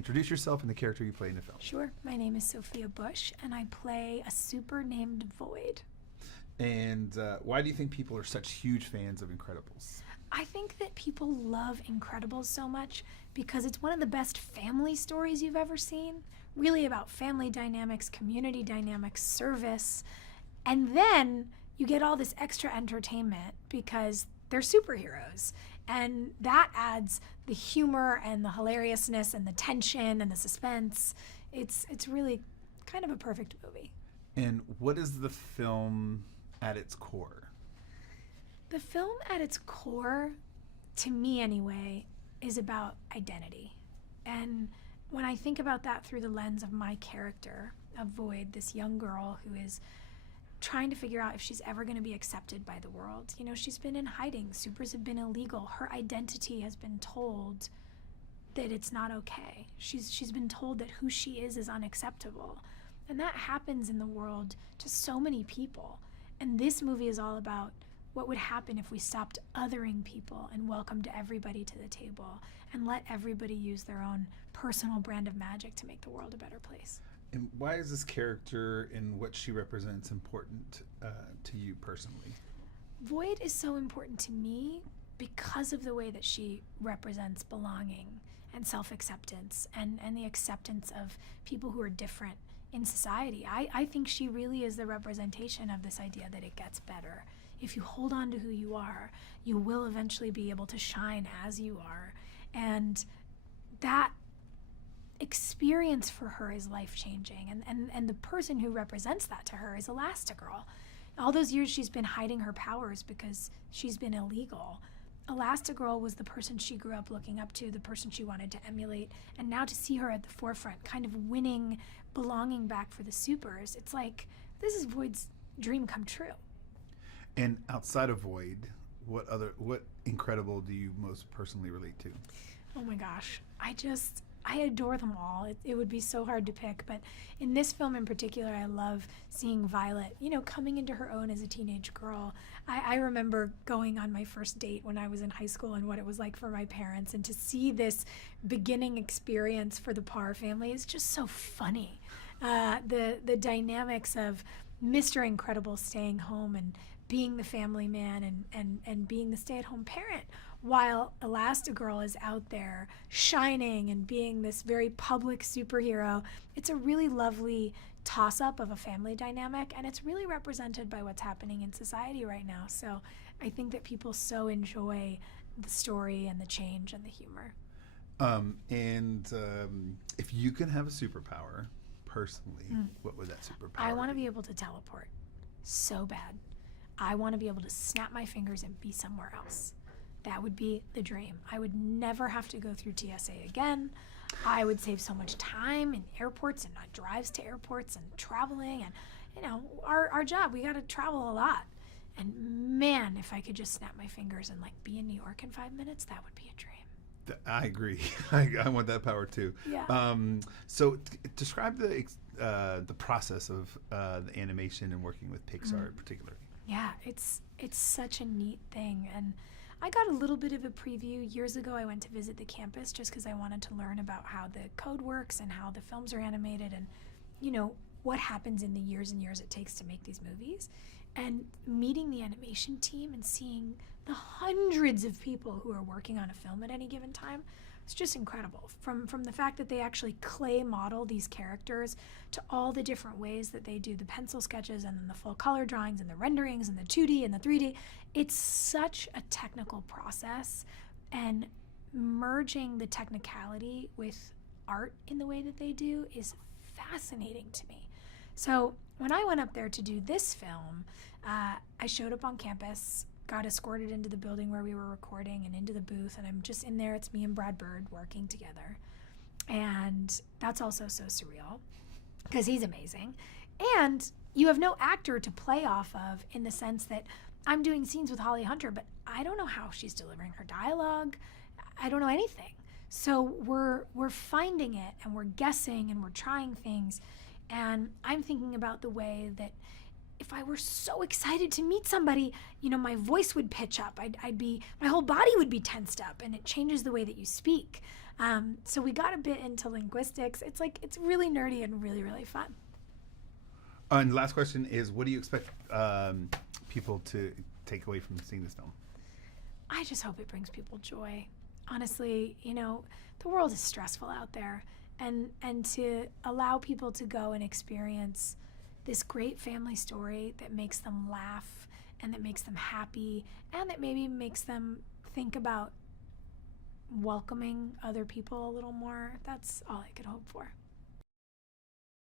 introduce yourself and the character you play in the film. Sure. My name is Sophia Bush, and I play a super named Void. And why do you think people are such huge fans of Incredibles? I think that people love Incredibles so much because it's one of the best family stories you've ever seen. Really about family dynamics, community dynamics, service. And then you get all this extra entertainment because they're superheroes. And that adds the humor and the hilariousness and the tension and the suspense. It's really kind of a perfect movie. And what is the film at its core? The film at its core, to me anyway, is about identity. And when I think about that through the lens of my character, of Void, this young girl who is trying to figure out if she's ever going to be accepted by the world. You know, she's been in hiding. Supers have been illegal. Her identity has been told that it's not okay. She's been told that who she is unacceptable. And that happens in the world to so many people. And this movie is all about what would happen if we stopped othering people and welcomed everybody to the table and let everybody use their own personal brand of magic to make the world a better place. And why is this character and what she represents important to you personally? Void is so important to me because of the way that she represents belonging and self-acceptance and the acceptance of people who are different in society. I think she really is the representation of this idea that it gets better. If you hold on to who you are, you will eventually be able to shine as you are. And that experience for her is life-changing. And the person who represents that to her is Elastigirl. All those years she's been hiding her powers because she's been illegal. Elastigirl was the person she grew up looking up to, the person she wanted to emulate. And now to see her at the forefront, kind of winning, belonging back for the supers, it's like, this is Void's dream come true. And outside of Void, what Incredible do you most personally relate to? Oh my gosh, I adore them all. It would be so hard to pick, but in this film in particular, I love seeing Violet, coming into her own as a teenage girl. I remember going on my first date when I was in high school and what it was like for my parents, and to see this beginning experience for the Parr family is just so funny. The dynamics of Mr. Incredible staying home and being the family man and being the stay-at-home parent, while Elastigirl is out there shining and being this very public superhero. It's a really lovely toss-up of a family dynamic, and it's really represented by what's happening in society right now. So I think that people so enjoy the story and the change and the humor. If you could have a superpower, personally, what would that superpower I want to be? be able to teleport so bad. I want to be able to snap my fingers and be somewhere else. That would be the dream. I would never have to go through TSA again. I would save so much time in airports and drives to airports and traveling. And, our job, we got to travel a lot. And man, if I could just snap my fingers and be in New York in 5 minutes, that would be a dream. I agree. I want that power too. Yeah. So describe the process of the animation and working with Pixar particularly. Yeah, it's such a neat thing. And I got a little bit of a preview. Years ago, I went to visit the campus just because I wanted to learn about how the code works and how the films are animated and, what happens in the years and years it takes to make these movies. And meeting the animation team and seeing the hundreds of people who are working on a film at any given time, it's just incredible. From the fact that they actually clay model these characters to all the different ways that they do the pencil sketches and then the full color drawings and the renderings and the 2D and the 3D. It's such a technical process, and merging the technicality with art in the way that they do is fascinating to me. So when I went up there to do this film, I showed up on campus, got escorted into the building where we were recording and into the booth, and I'm just in there. It's me and Brad Bird working together. And that's also so surreal because he's amazing. And you have no actor to play off of, in the sense that I'm doing scenes with Holly Hunter, but I don't know how she's delivering her dialogue. I don't know anything. So we're finding it, and we're guessing, and we're trying things. And I'm thinking about the way that if I were so excited to meet somebody, my voice would pitch up. My whole body would be tensed up, and it changes the way that you speak. So we got a bit into linguistics. It's really nerdy and really, really fun. And the last question is, what do you expect people to take away from seeing this film? I just hope it brings people joy. Honestly, the world is stressful out there. And to allow people to go and experience this great family story that makes them laugh and that makes them happy and that maybe makes them think about welcoming other people a little more, that's all I could hope for.